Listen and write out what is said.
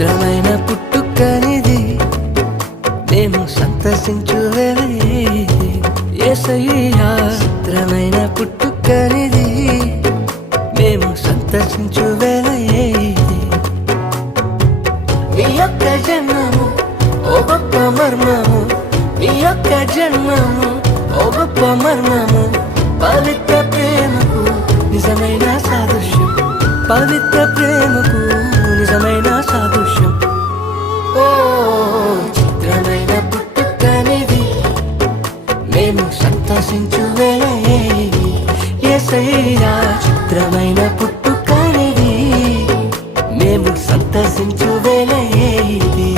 చిత్రమైన పుట్టుకనిది మేము సంతసించు వేళ ఇది. యేసయ్యా చిత్రమైన పుట్టుకనిది మేము సంతసించు వేళ ఇది. మీ యొక్క జన్మము ఓ గొప్ప మర్మము, మీ యొక్క జన్మము ఓ గొప్ప మర్మము. పవిత్ర ప్రేమకు నిజమైన సాదృశ్యం, పవిత్ర ప్రేమకు నిజమైన సాదృశ్యం. ఓ చిత్రమైన పుట్టుకనిది మేము సంతసించు వేళ ఇది. యేసయ్యా చిత్రమైన పుట్టుకనిది మేము సంతసించు వేళ ఇది.